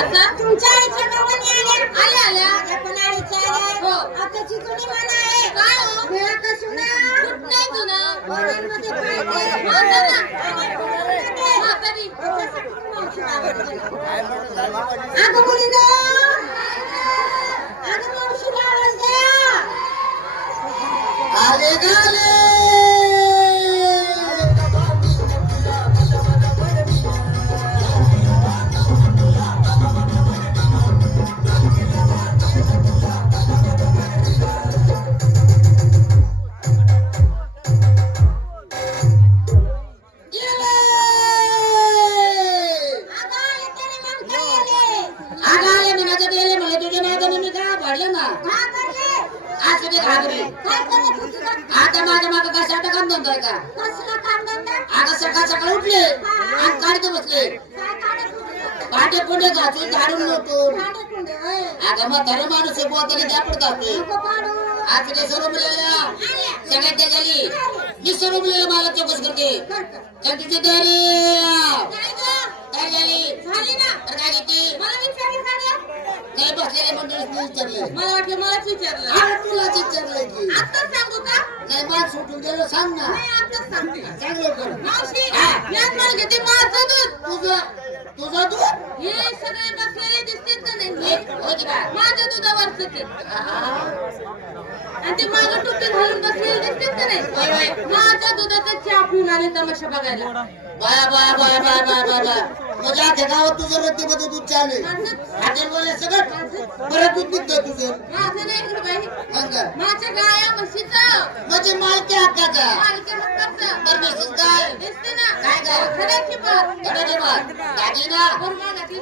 आता तुमच्या आईच्या गावाने आल्या आल्या आल्या आपण आईच्या आल्या हो. आताची जुनी मान आहे काय हो बेळा का सुना कुठ नाही तू ना पोरांमध्ये पाहिजे हा ना हा, कधी त्याच्यासाठी तुम्ही मावशी गावाला गेला. अगं मुलीनो अगं मावशीला आवाज द्या आले गाले आता माझ्या मागं काय साठा काम धंदा आहे का? कसला काम धंदा आता सकाळ सकाळ उठले आणि काढते बसले काय काढत होती? पाटे पुढे घातून झाडून होतो काढत होते, होय. आता म्हातारा माणूस आहे बोताने त्यापड जाते नको काढू. आज ते सर्व मिळाल्या सगळ्यात त्या झाली मी सर्व मिळालं मला चौकश करते तर तुझी तयारी काय गं? काय झाली झाली ना तर काय घेते मला विचारलं का गं? नाही बसलेले मंडळीच मी विचारलं मला वाटलं मलाच विचारलं हा तुलाच विचारलंय की आता सांगू का नाही माग सुटून गेलो सांग ना नाही आताच सांगते चांगलं कर मावशी हा. याच मला घेते माझं दूध तुझं तू हे सगळे बसलेले दिसतात का नाही होय की बा? माझ्या दुधावरच ते हा. आणि ते मागं टोपी घालून बसलेले दिसतात का होय, नाही होय. माझ्या दुधाचा चहा पिऊन आले तमाशा बघायला बाया बाया बाया बाया बाया बाया बाया म्हणजे आता गावात तुझं रत्तीमध्ये दूध चालू आहे हॉटेल बोलले सगळं बरं दूध निघतं तुझं माझं नाही इकडं बाई मग माझ्या गाया म्हशीचं म्हणजे मालकी हक्काचा मालकी हक्काचं परमेश्वर काय दिसते ना काय गं? खड्याची बात कडाची बात दागिना बरमाला दिली.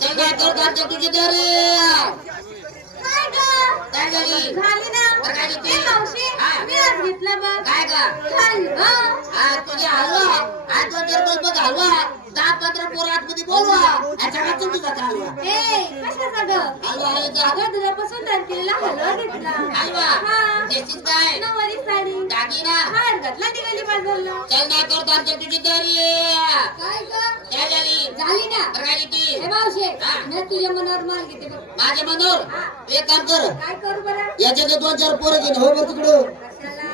चल काय करतात तुझी तयारी काय गं? काय झाली झाली ना तर काय घेते? ए, मावशी हा. मी आज घेतला बघ काय का खाल्ली आज तुझे हलवा आज 2-4 दिवस बघ हलवा 10-15 पोरं आतमध्ये बोलवा याच्या काय तुमची जाता हलवा ए कशाचा गं? हलवा आहे तर अगं दुधापासून तयार केलेला हलवा घेतला हलवा हा. देशील काय नऊवारी साडी दागिना हार घातला निघाली बाजारला चल नाही करतात तुझी तयारी काय गं? काय झाली झाली ना तर काय घेते ए मावशे हा. मी तुझ्या मनावर माल घेते बघ माझ्या मनोर हा. एक काम कर काय करू बरं याच्यात 2-4 पोरं घेऊन हो बरं तिकडं कशाला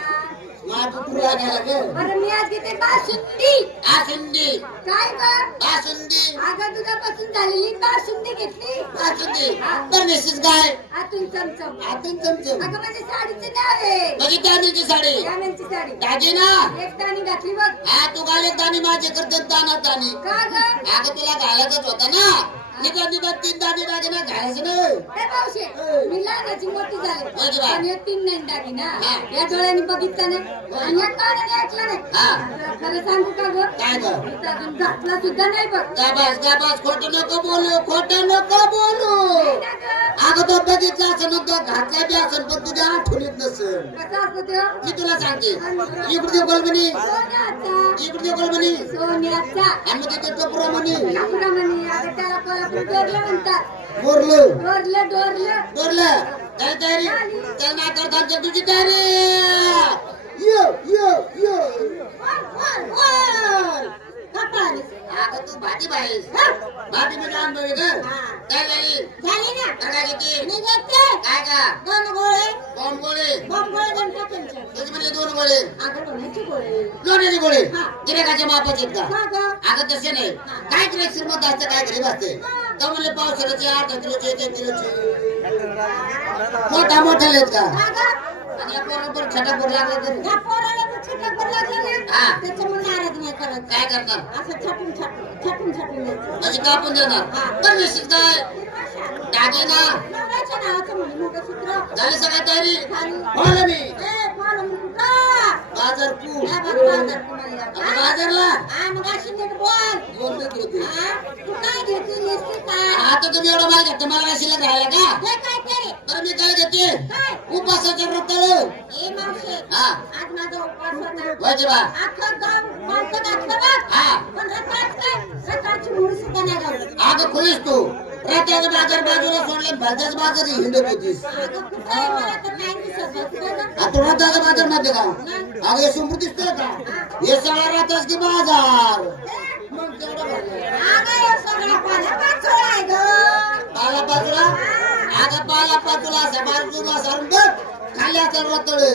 माझं तुला घ्यायला ग बरं मी आज घेते बासुंदी बासुंदी काय गं? बासुंदी अगं दुधापासून झालेली बासुंदी घेतली बासुंदी परमेश्वर काय आतून चमचम आतून चमचम अगं माझ्या साडीचे नाव आहे म्हणजे त्यानीची साडी राण्यांची साडी दागिना एक दाणी घातली बघ हा तू घाले दाणी माझे करते दाना दाणी का गं? अगं तुला घालायचंच होता ना निघत 3 दाणे दागिना घालायचं नाही ए मावशे मी लहानाची मोठी झाली होय की बा? पण हे 3 नाही दागिना हा. या डोळ्यांनी बघितलं नाही आणि या कानाने ऐकलं नाही हा. आता खरं सांगू का गं? काय गं? मी तर अजून घातला सुद्धा नाही बघ गाबास खोटं नको बोलू खोटं नको बोलू ना गं? अगं तो बघितला असं नव्हतं घातला बी असं पण तुझ्या आठवणीत नसेल कसं असतं ते? मी तुला सांगते इकडे बोल म्हणे सोन्याचा इकडे बोल म्हणे सोन्याचा आणि मग तिथे टोपरा म्हणे नागरामणी आता त्याला कोल्हापूर डोरलं म्हणतात बोरलं डोरलं डोरलं बोरलं काय तयारी चल ना करतात तुझी तयारी यो यो यो कपाळ अगं तू भाजी बाईस भाजी मी जाण बघ काय झाली झाली ना काय किती मी घेते काय का 2 गोळे बॉम्ब गोळे बॉम्ब गोळे गणपतींचे तुझी म्हणजे 2 गोळे अगं लोण्याचे गोळे लोण्याचे गोळे हा. गिऱ्हाईकाच्या मापाचे आहेत का का गं? अगं तसे नाही काय तुला श्रीमंत असतं काय गरीब असते तर म्हणले पावसाळ्याचे 8 किलोचे 1 किलोचे मोठा मोठा आहेत का का गं? आणि या पोरावर छटा पोर लागला तर या पोराला जर चिटकून लागलं ना, हा. त्याच्यामुळे नाराज नाही करत. काय करणार असं छाटून द्यायचं. म्हणजे कापून देणार हा. पण निश्चित काय दागिना नवऱ्याच्या नावाचं म्हणे मंगळसूत्र. झाली सगळी तयारी झाली. बोल मी ए, बोल मग कुठं? बाजार तू या बघ बाजार तुम्हाला. आता बाजारला हा, मग अशी नीट बोल. बोलत होते हा, तू काय घेते, नेसते काय? आता तुम्ही एवढा माल घेता मला काय शिल्लक राहिला का हे काय ते? बरं मी काय घेते काय? उपासाच्या व्रताळ ए, मावशे, हा आज माझा उपवास होता. वाजे बा अख्खं गाव माणसं घातलं बघ. हा पण रताळच काय? रताळची मुळी सुद्धा नाही गावली. अगं खुलीस तू रत्याचा बाजार बाजूला सोडले भलत्याच बाजार हिंडत होतीस अगं, कुठं आहे मला तर नाही दिसत. बघ ना. आता रथाचा बाजार मध्ये का अगं हे समृद्ध दिसतोय का हे सगळा रथाच की बाजार मग तेवढं भरलं. अगं, हे सगळं पाण्यापाचोळा आहे गं. तुला असा बारीक तुला सारून बघ खाली असेल रतळे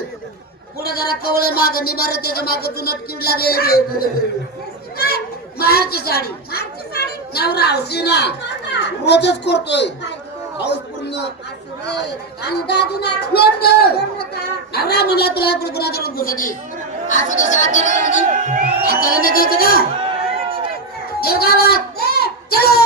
पुढे जरा कवळे माग निबारे त्याच्या माग तू नटकीड लागलेली मायाची साडी मागची साडी. नवरा हौशी ना हा का? रोजच करतोय काय गं? हाऊस पूर्ण असं रे. आणि दादूना लोट जमलं का? नवरा म्हणला तुला इकडे कुणाच्या रोज घुसती असू दे आता नाही द्यायचं का देव गावात चलो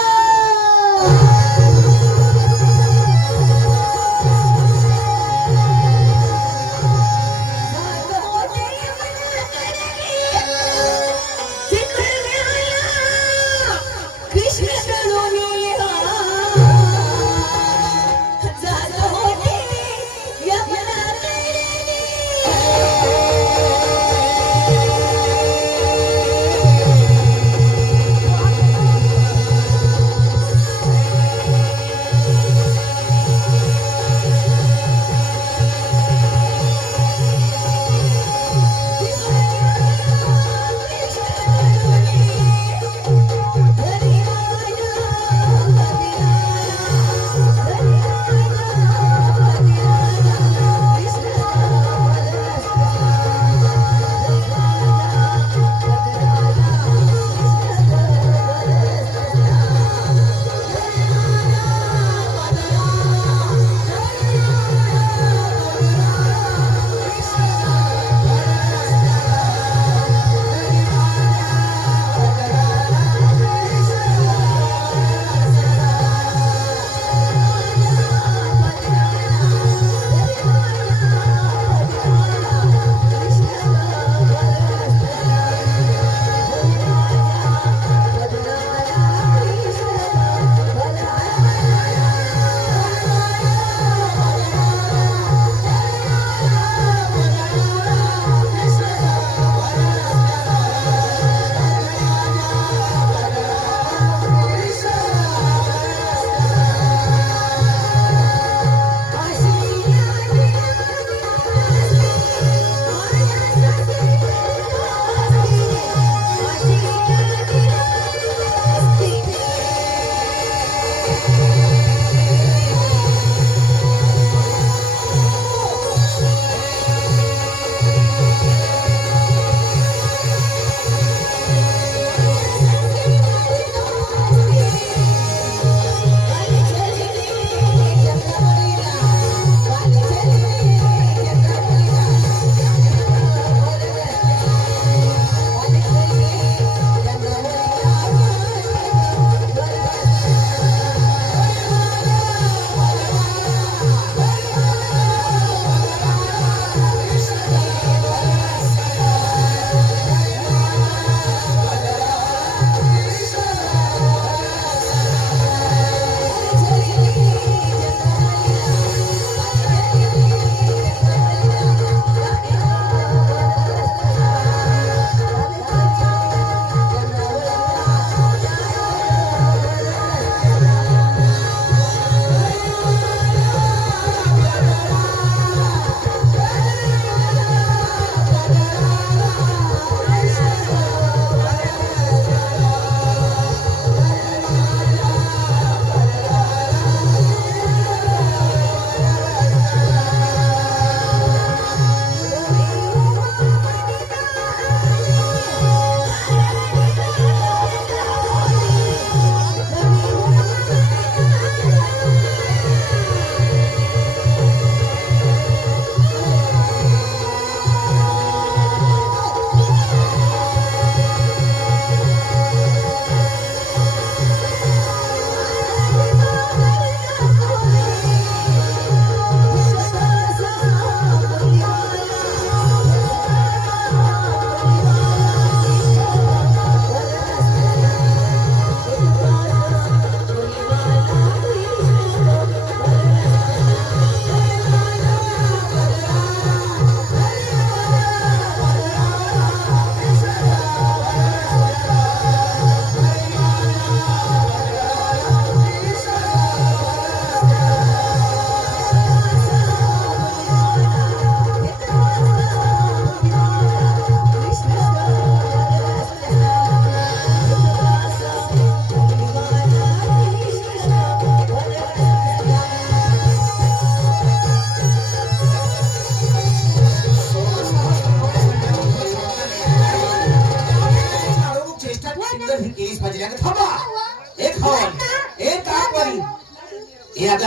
ए अगं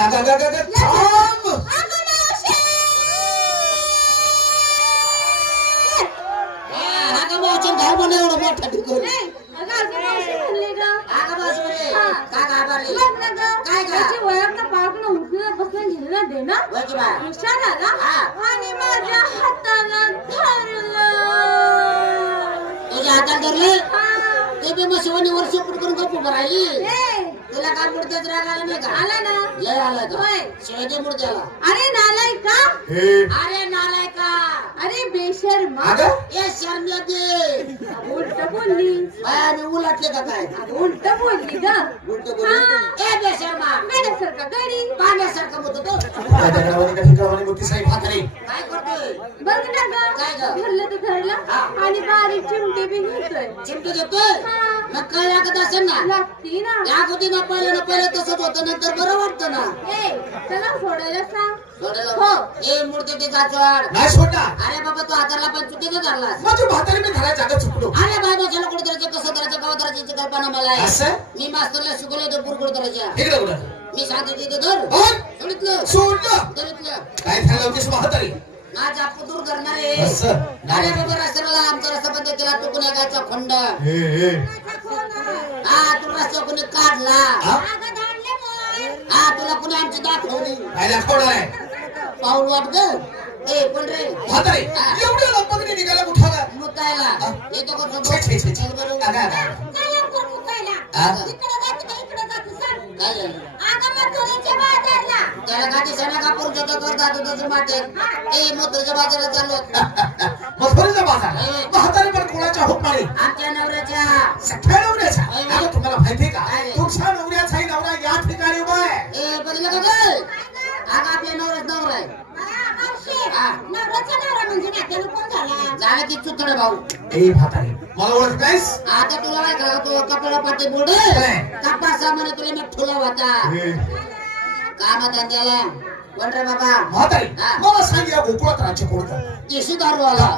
थांब. अगं मावशी धाव म्हणे एवढं मोठा ढिकून. नाही, अगं अजून मावशी म्हणली का? अगं मावशी म्हणे, हा. का घाबरली? बघ ना गं, काय गं? त्याची वयातनं पाकनं उठणं बसणं घेणं देणं वय की बा? विचार आला हा. आणि माझ्या हाताला धरलं. तुझ्या हातात धरले हा. ते बी मग शिवानी वर्ष पुढकून गप्प उभं राहिली. ए, तुला काय मुडद्याच राग आला नाही का? आला ना? लय आला का? होय. शिवाजी मुडद्याला. अरे नालायका, हे अरे नालायका, अरे बेशर्मा, अगं ये शर्म्या दे. उलट बोलली, बाया मी उलटले का काय? उलट बोलली ग. उलट बोलली. ए बेशर्मा, मेल्यासारखा गडी. पाण्यासारखं होतं तो. त्या दगडावर एका ठिकाणी मोठी साई म्हातारी. काय करतोय? बघ ना ग, काय ग? धरलं तर धरलं हा. आणि बारीक चिमटे बी घेतोय. चिमटी घेतोय? हा. मग काय लागत असेल ना? लागती ना. या अगोदर ना पहिलं तसंच होतं, नंतर बरं वाटतं ना. ए, चला सोडायला सांग. सोडायला हो. ए मूर्ती ते जाचवाड. नाही सोडणार. अरे बाबा तू हाताला पण चुकीचं धरलास. माझी म्हातारी मी धरायच्या जागा चुकलो. अरे बाबा चला कुठे करायचं, कसं करायचं, गावात करायची कल्पना मला आहे. असं मी मास्तरला शिकवलं होतं बुरकुड करायच्या. इकडे कुठं मी सांगते तिथे धर. पण सोडितलं सोडलं. धरितलं. काय झालं होतीस म्हातारी? माझा पुतूर करणारे. असं अरे बाबा रस्त्याला आमचा रस्ता बंद केला, तू कुणा गायचा खंड. हे हा तू रस्ता कुणी काढला. हा? हा तुला कुणी आमची दाखवली. काय दाखवणार आहे पाऊल वाट ग. ए पण रे म्हातारी? एवढ्या लंपगने निघाला कुठाला? मुतायला येतो का छे, सोबत? छे, छे, छे. चल बरं. अगं, अगं. हा? काय झालं? बाजारला त्याला काठी सणा कापूर जोतो करता तो तसं माटे. ए मोत्याच्या बाजारात चाललो. मथुरेचा बाजार. म्हातारी पण कोणाच्या हुकमाने? आमच्या नवऱ्याच्या. सख्या नवऱ्याचा. अगं तुम्हाला माहितीये का काय? तुमच्या नवऱ्याचाही नवरा या ठिकाणी उभा आहे. ए बघितलं का गं? अगं आपल्या नवऱ्याच नवरा आहे. हा. झालं की चुतडे भाऊ. ए म्हातारी मला ओळखतायस? आता तुला काय करा, तू कपडा पाठी बोड काय? कपासा म्हणे तुला मी ठुला होता. कामात धंद्याला कोण रे बाबा? म्हातारी हा. मला सांग या गोकुळात राज्य कोणतं? येशी दारू आला.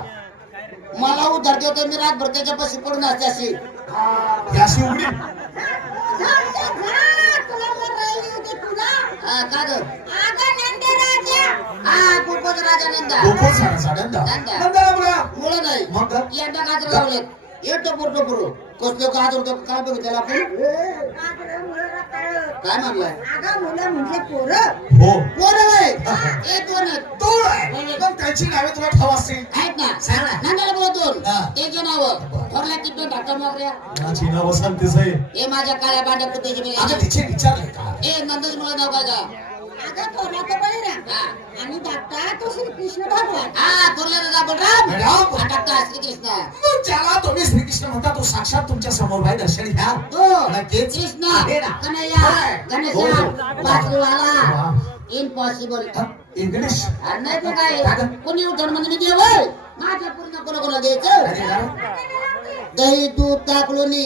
मला उधार देतो मी रातभर त्याच्या पाशी पडून असते अशी. याशी उघडी. हा, का ग? हा कुठं राजा नंदा. गोकुळ साराचा नंदा. नंदा. नंदाला मुला. मुलं नाही. मग? यंदा गाजर लावलेत. येतो पुरतो पुरो. कसलं गाजर होतं काय बघ त्याला आपण? काय म्हणलाय? हो. पोरं आहे. एक दोन आहेत. तोड आहे. मग त्यांची नावे तुला ठाव असतील. आहेत ना. सांग ना. नंदाला बोलतो. हा. त्यांचे नाव थोरल्या किती ढाका मागऱ्या. माझी नाव सांगतेस आहे. हे माझ्या काळ्या बांड्या कुत्याचे बी. अगं तिचे विचारले का? ए नंदच मला नाव काय का? हा. आणि धाकटा तो श्रीकृष्ण भगवान. हा थोरल्या दादा बलराम. मॅडम. हा धाकटा श्रीकृष्ण. मग ज्याला तुम्ही श्रीकृष्ण म्हणता तो साक्षात तुमच्या समोर भाई दर्शन घ्या. तो नक्कीच. कृष्ण आहे ना. कन्हैया होय. गणेशराम हो. बासरीवाला. वा. इम्पॉसिबल. इंग्लिश. नाही तर काय काय? कोणी उठण म्हणजे मी देव आहे. माझ्या पूर्ण कोणाकोणा द्यायचं. दही दूध ताक लोणी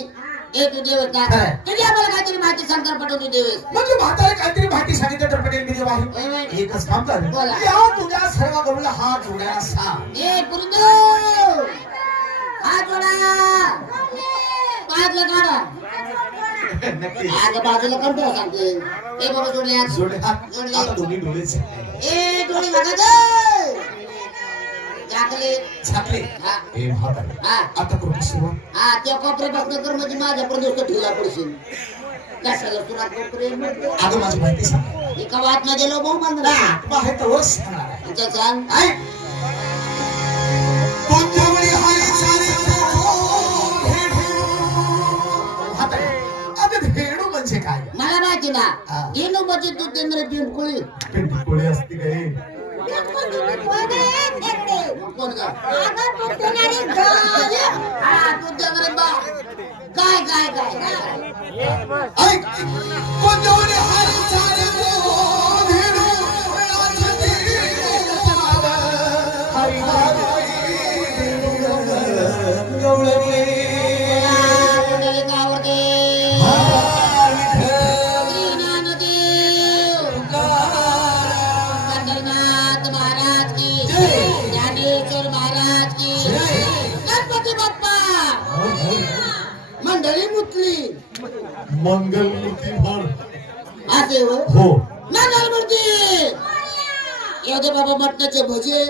एक देव ताक. काय? तुझी आम्हाला काहीतरी माहिती सांगता पाठवून देवेस. म्हणजे म्हातारे काहीतरी माहिती सांगितलं तर पटेल मी देव आहे. होय, होय. एकच काम कर. बोला. या तुझ्या सर्व गवळीला हात जोडायला सांग. ए पुरुदो हात जोडा. पायातलं काढा. नक्की. आज बाजूला करतो सांगते. ए बाबा जोडल्या. जोडे हात. जोडले. आता दोन्ही डोळेच. ए डोळे बघा झाकले. झाकले. हा. ए म्हातारे. हा. आता करू सुरुवात. हा त्या कोपऱ्यापासून कर म्हणजे माझ्या प्रदेश ठेवला पडशील. कशाला तुला कोपरे अगं माझी माहिती सांग. एका वाट न गेलो भाऊ मला आहे तर वस सांगणार आहे. तुझं सांग. ऐक. तुझ्यावळी हाय सारे म्हातारे. अगं भेडू म्हणजे काय? मला माहिती ना हा. गेलो म्हणजे तू केंद्र पिंपळी पिंडी कोळी असते काय? कोण का? हा तू केंद्र बा काय काय काय काय ऐक. तुझ्यावळी हाय सारे भेडू हरी पंढरनाथ महाराज की ज्ञानेश्वर महाराज की गणपती बाप्पा. मंडळी मुतली मंगलमूर्ती भर. असे हो. ना येऊ दे बाबा मटणाचे भजे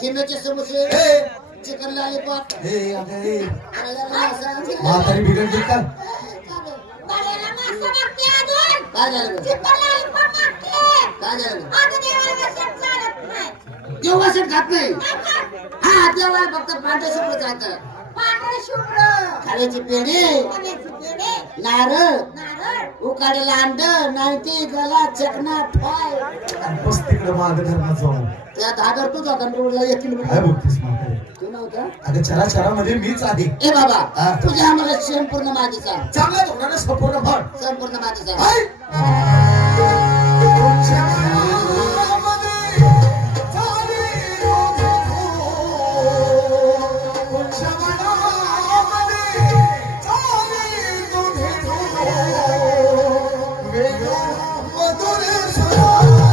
चिमण्याचे समोसे ए, चिकन लॉलीपॉप ए, अगं, ए. म्हातारी बिघडली का बाळाला मासा मागते अजून. काय झालं चिकन लॉलीपॉप मागते. काय झालं आता देवाला शेत चालत नाही. देवासन खात नाही नाही खात. हा देवा फक्त पांढरे शुभ्र खात पांढरं शुभ्र. खाण्याची पेढी पाण्याची पेढे. नारळ नारळ. उकाडेला अंड नाईटी गला चकना फ्राय आणि बस तिकडं माग धर्मात जाऊन त्या धागर तू जाता रोडला 1 काय किलोमीटर बोलतेस म्हातारी तू नव्हता अगं चराचरामध्ये मीच आहे ए बाबा हा. तुझ्या आम्हाला संपूर्ण माहिती सांग चांगल्या धोरणाने संपूर्ण भर संपूर्ण माहिती सांग हाय. तुमच्या मनामध्ये चाली तुमच्या मनामध्ये चाली वेगळं मधुर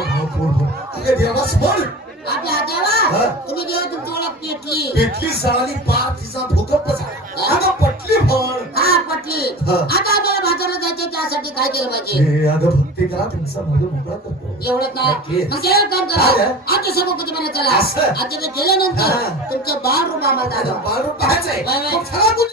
देवास बोल आपल्या हा? देवा तुम्ही देवा तुमची ओळख पेटली पेटली साळानी पार तिचा भूकंप झाला अगं पटली फळ हा पटली हा. आता आपल्याला बाजारात जायचं त्यासाठी काय केलं पाहिजे हे अगं भक्ती करा तुमचा मुलं मोकळा करतो एवढं काय नक्की. मग केलं काम काय करा आहे? आता सभापती म्हणा चला असं? आता ते केल्यानंतर हा. तुमचं बाळ रूप आम्हाला दाखवा. बाळू पाहायचंय बाय बाय. मग चला